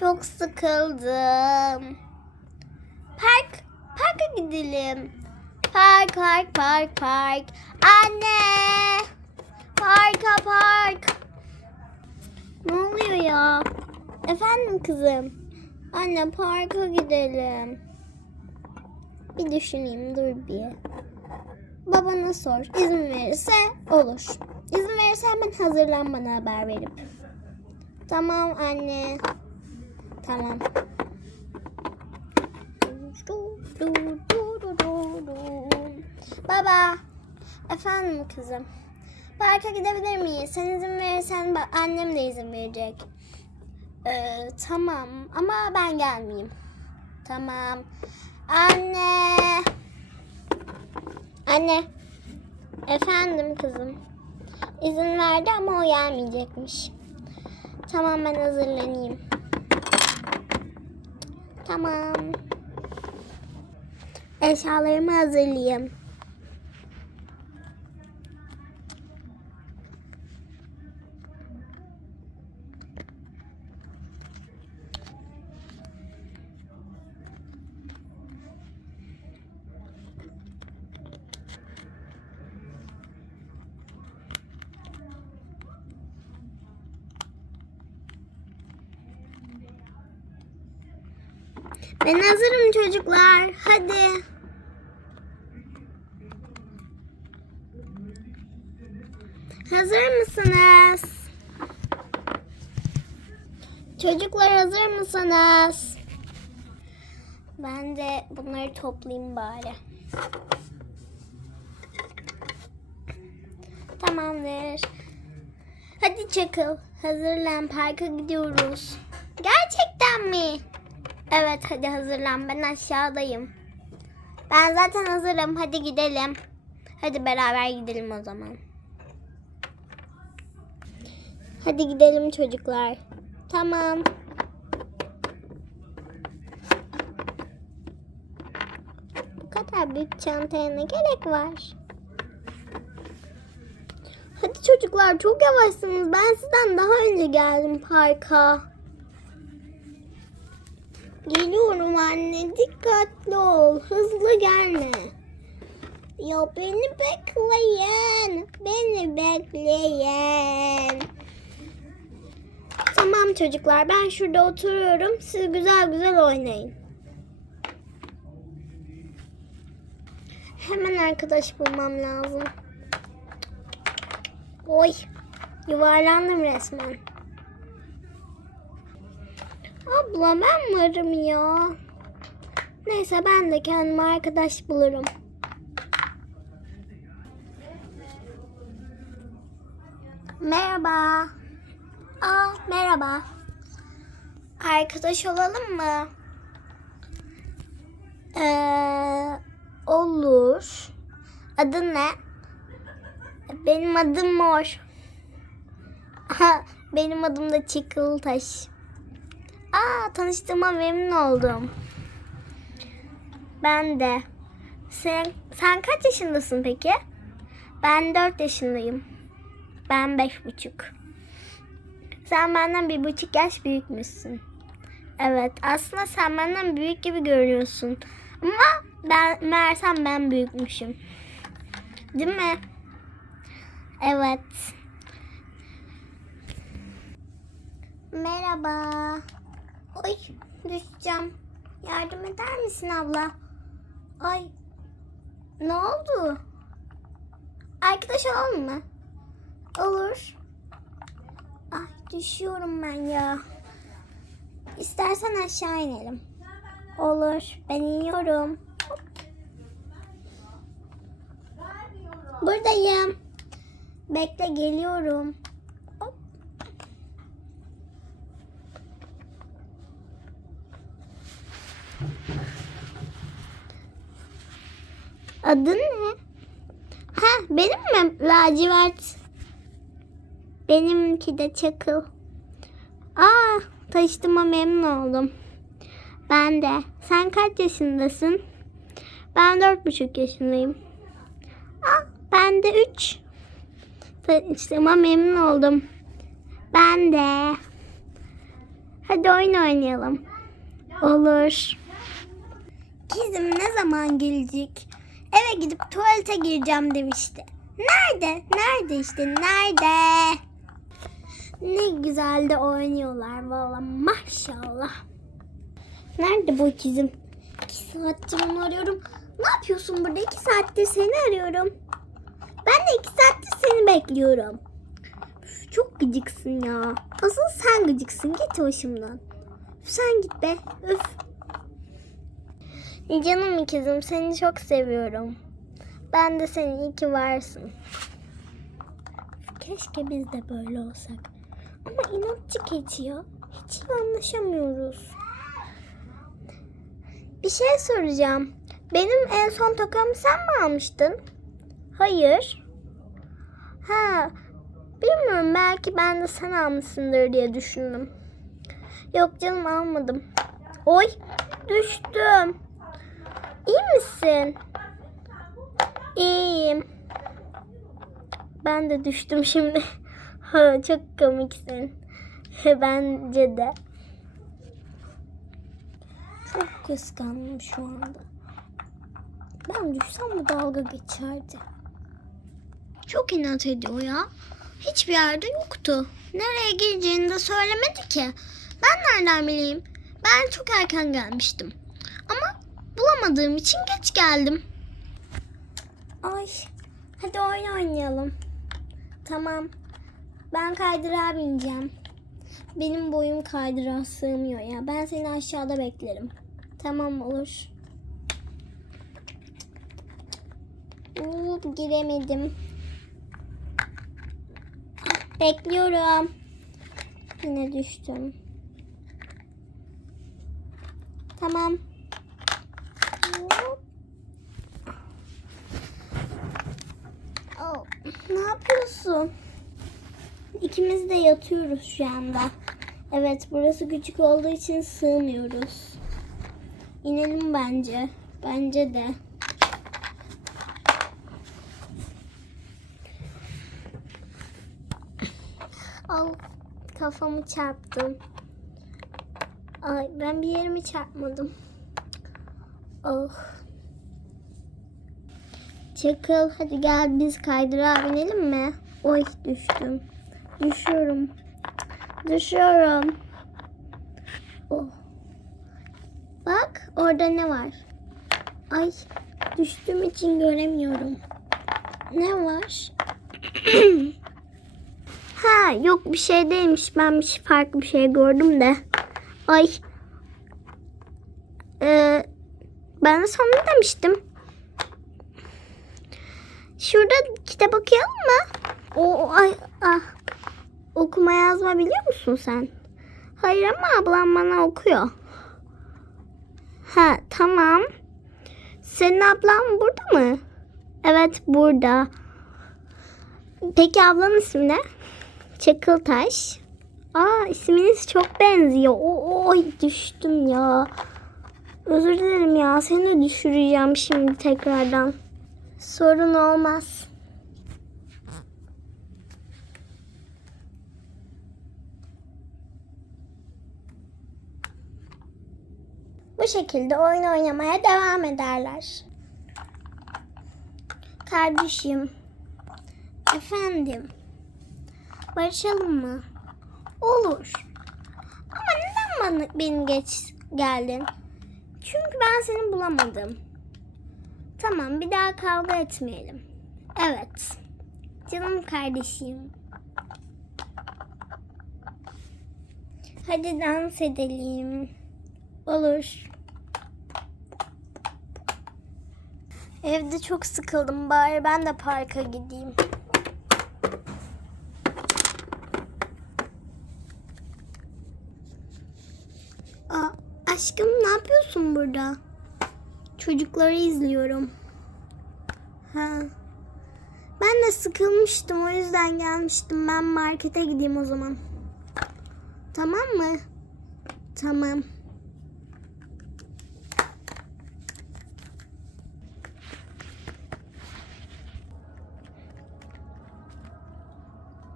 Çok sıkıldım. Park, parka gidelim. Park, park, park, park. Anne! Parka, park. Ne oluyor ya? Efendim kızım. Anne parka gidelim. Bir düşüneyim dur bir. Babana sor. İzin verirse olur. İzin verirse hemen hazırlan bana haber verip. Tamam anne. Tamam. Baba. Efendim kızım. Parka gidebilir miyiz? Sen izin verirsen annem de izin verecek. Ee, tamam ama ben gelmeyeyim. Tamam. Anne. Anne. Efendim kızım. İzin verdi ama o gelmeyecekmiş. Tamam ben hazırlanayım. Tamam. Eşyalarımı hazırlayayım. Ben hazırım çocuklar. Hadi. Hazır mısınız? Çocuklar hazır mısınız? Ben de bunları toplayayım bari. Tamamdır. Hadi Çakıl, hazırlan parka gidiyoruz. Gerçekten mi? Evet hadi hazırlan ben aşağıdayım. Ben zaten hazırım hadi gidelim. Hadi beraber gidelim o zaman. Hadi gidelim çocuklar. Tamam. Bu kadar büyük çantaya ne gerek var? Hadi çocuklar çok yavaşsınız. Ben sizden daha önce geldim parka. Geliyorum anne. Dikkatli ol. Hızlı gelme. Ya beni bekleyin. Beni bekleyin. Tamam çocuklar ben şurada oturuyorum. Siz güzel güzel oynayın. Hemen arkadaş bulmam lazım. Oy. Yuvarlandım resmen. Abla ben varım ya. Neyse ben de kendime arkadaş bulurum. Merhaba. Aa merhaba. Arkadaş olalım mı? Ee, olur. Adın ne? Benim adım Mor. Benim adım da Çikıltaş. Aa, tanıştığıma memnun oldum. Ben de. Sen, sen kaç yaşındasın peki? Ben dört yaşındayım. Ben beş buçuk. Sen benden bir buçuk yaş büyükmüşsün. Evet, aslında sen benden büyük gibi görünüyorsun. Ama ben meğersem ben büyükmüşüm. Değil mi? Evet. Merhaba. Oy düşeceğim. Yardım eder misin abla? Ay. Ne oldu? Arkadaş olalım mı? Olur. Ay düşüyorum ben ya. İstersen aşağı inelim. Olur. Ben iniyorum. Buradayım. Bekle geliyorum. Adın ne? Ha benim mi? Lacivert. Benimki de çakıl. Aa tanıştığıma memnun oldum. Ben de. Sen kaç yaşındasın? Ben dört buçuk yaşındayım. Aa, ben de üç. Tanıştığıma memnun oldum. Ben de. Hadi oyun oynayalım. Olur. Kızım ne zaman gelecek? Eve gidip tuvalete gireceğim demişti. Nerede? Nerede işte? Nerede? Ne güzel de oynuyorlar valla maşallah. Nerede bu ikizim? İki saattir onu arıyorum. Ne yapıyorsun burada? İki saattir seni arıyorum. Ben de iki saattir seni bekliyorum. Üf, çok gıcıksın ya. Asıl sen gıcıksın. Git başımdan. Üf, sen git be. Üf. Canım ikizim seni çok seviyorum. Ben de senin iyi ki varsın. Keşke biz de böyle olsak. Ama inatçı keçi ya. Hiç iyi anlaşamıyoruz. Bir şey soracağım. Benim en son tokamı sen mi almıştın? Hayır. Ha, bilmiyorum belki ben de sen almışsındır diye düşündüm. Yok canım almadım. Oy, düştüm. İyi misin? İyiyim. Ben de düştüm şimdi. Ha, çok komiksin. Bence de. Çok kıskandım şu anda. Ben düşsem bu dalga geçerdi. Çok inat ediyor ya. Hiçbir yerde yoktu. Nereye gireceğini de söylemedi ki. Ben nereden bileyim? Ben çok erken gelmiştim. Ama bulamadığım için geç geldim. Ay, hadi oyun oynayalım. Tamam. Ben kaydırağa bineceğim. Benim boyum kaydırağa sığmıyor ya. Ben seni aşağıda beklerim. Tamam olur. Hop, giremedim. Bekliyorum. Yine düştüm. Tamam. Hop. Oh, yapıyorsun? İkimiz de yatıyoruz şu anda. Evet burası küçük olduğu için sığmıyoruz. İnelim bence. Bence de. Al kafamı çarptım. Ay ben bir yerimi çarpmadım. Oh. Çakıl hadi gel biz kaydırağa binelim mi? Oy düştüm. Düşüyorum. Düşüyorum. Oh. Bak orada ne var? Ay düştüğüm için göremiyorum. Ne var? ha yok bir şey değilmiş. Ben bir şey, farklı bir şey gördüm de. Ay. Ee, ben sana demiştim. Şurada kitap okuyalım mı? O ay ah. Okuma yazma biliyor musun sen? Hayır ama ablam bana okuyor. Ha tamam. Senin ablan burada mı? Evet burada. Peki ablanın ismi ne? Çakıltaş. Aa isminiz çok benziyor. O oy düştüm ya. Özür dilerim ya. Seni düşüreceğim şimdi tekrardan. Sorun olmaz. Bu şekilde oyun oynamaya devam ederler. Kardeşim. Efendim. Barışalım mı? Olur. Ama neden bana benim geç geldin? Çünkü ben seni bulamadım. Tamam bir daha kavga etmeyelim. Evet. Canım kardeşim. Hadi dans edelim. Olur. Evde çok sıkıldım. Bari ben de parka gideyim. Aa, aşkım ne yapıyorsun burada? Çocukları izliyorum. Ha. Ben de sıkılmıştım o yüzden gelmiştim. Ben markete gideyim o zaman. Tamam mı? Tamam.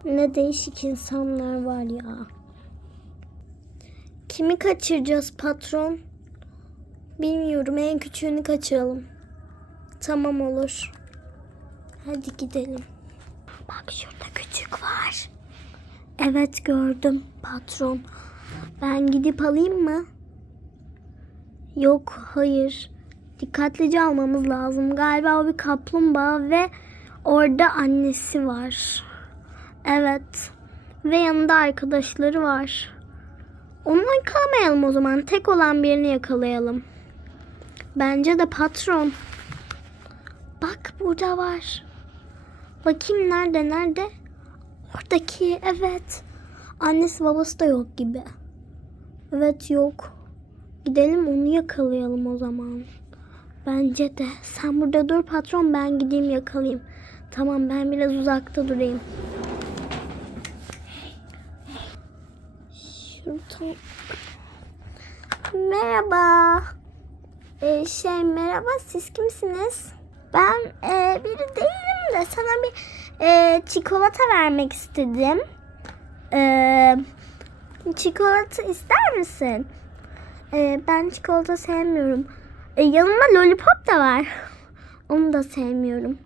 Ne değişik insanlar var ya. Kimi kaçıracağız patron? Bilmiyorum en küçüğünü kaçıralım. Tamam olur. Hadi gidelim. Bak şurada küçük var. Evet gördüm patron. Ben gidip alayım mı? Yok hayır. Dikkatlice almamız lazım. Galiba o bir kaplumbağa ve orada annesi var. Evet. Ve yanında arkadaşları var. Onu yakalamayalım o zaman. Tek olan birini yakalayalım. Bence de patron. Bak burada var. Bakayım nerede nerede? Oradaki evet. Annesi babası da yok gibi. Evet yok. Gidelim onu yakalayalım o zaman. Bence de. Sen burada dur patron ben gideyim yakalayayım. Tamam ben biraz uzakta durayım. Şuradan. Merhaba. Ee, şey merhaba siz kimsiniz? Ben e, biri değilim de sana bir e, çikolata vermek istedim. E, çikolata ister misin? E, ben çikolata sevmiyorum. E, yanımda lollipop da var. Onu da sevmiyorum.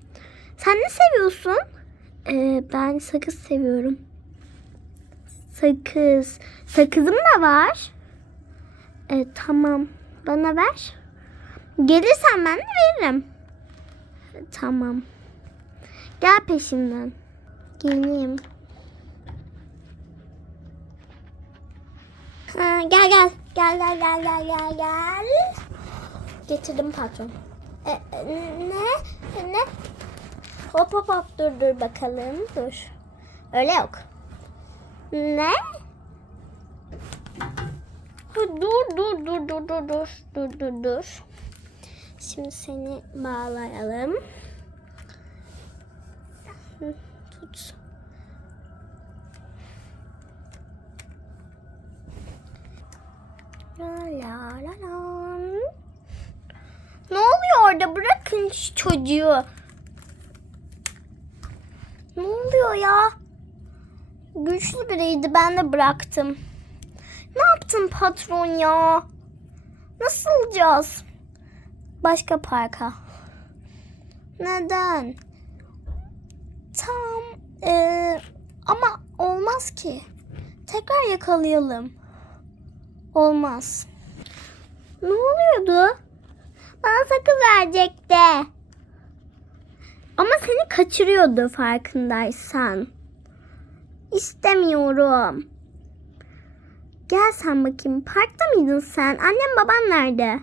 Sen ne seviyorsun? E, ben sakız seviyorum. Sakız. Sakızım da var. E, tamam. Bana ver. Gelirsen ben de veririm. E, Tamam. Gel peşimden. Geleyim. Ha, gel gel. Gel gel gel gel gel gel. Getirdim patron. E, e, ne? Ne? Hop hop hop dur dur bakalım. Dur. Öyle yok. Ne? Dur dur dur dur dur dur dur dur dur. Şimdi seni bağlayalım. Tut. La la la la. Ne oluyor orada? Bırakın şu çocuğu. Ne oluyor ya? Güçlü biriydi ben de bıraktım. Ne yaptın patron ya? Nasıl olacağız? Başka parka. Neden? Eee, ama olmaz ki. Tekrar yakalayalım. Olmaz. Ne oluyordu? Bana sakız verecekti. Ama seni kaçırıyordu farkındaysan. İstemiyorum. Gel sen bakayım. Parkta mıydın sen? Annem baban nerede?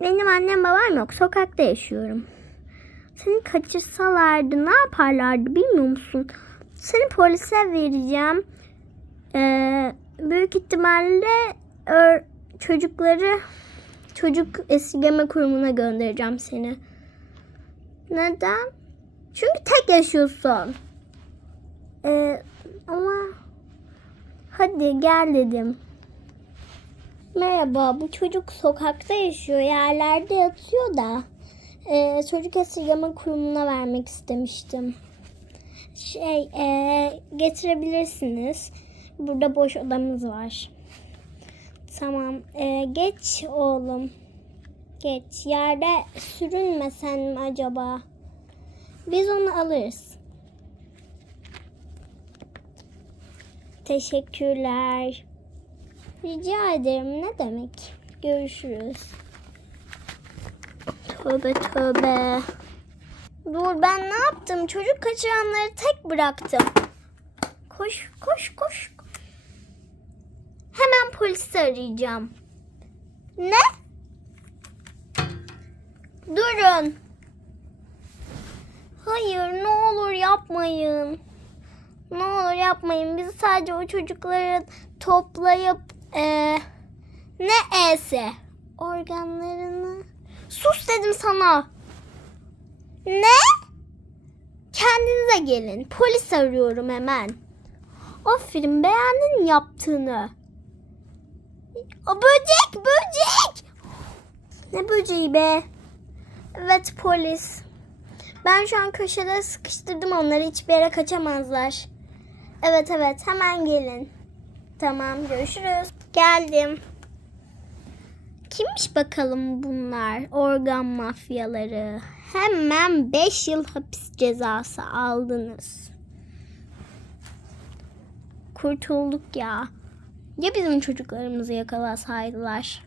Benim annem babam yok. Sokakta yaşıyorum. Seni kaçırsalardı ne yaparlardı bilmiyor musun? Seni polise vereceğim. Ee, büyük ihtimalle çocukları çocuk esirgeme kurumuna göndereceğim seni. Neden? Çünkü tek yaşıyorsun. Ee, ama hadi gel dedim. Merhaba, bu çocuk sokakta yaşıyor, yerlerde yatıyor da. Ee, çocuk esirgeme kurumuna vermek istemiştim. Şey, ee, getirebilirsiniz. Burada boş odamız var. Tamam, ee, geç oğlum. Geç. Yerde sürünmesen mi acaba? Biz onu alırız. Teşekkürler. Rica ederim. Ne demek? Görüşürüz. Tövbe tövbe. Dur ben ne yaptım? Çocuk kaçıranları tek bıraktım. Koş koş koş. Hemen polisi arayacağım. Ne? Durun. Hayır ne olur yapmayın. Ne olur yapmayın. Biz sadece o çocukları toplayıp eee, ne ese organlarını sus dedim sana. Ne? Kendinize gelin. Polis arıyorum hemen. Aferin beğendin yaptığını. O böcek böcek. Ne böceği be? Evet polis. Ben şu an köşede sıkıştırdım onları. Hiçbir yere kaçamazlar. Evet evet hemen gelin. Tamam görüşürüz. Geldim. Kimmiş bakalım bunlar? Organ mafyaları. Hemen 5 yıl hapis cezası aldınız. Kurtulduk ya. Ya bizim çocuklarımızı yakalasaydılar?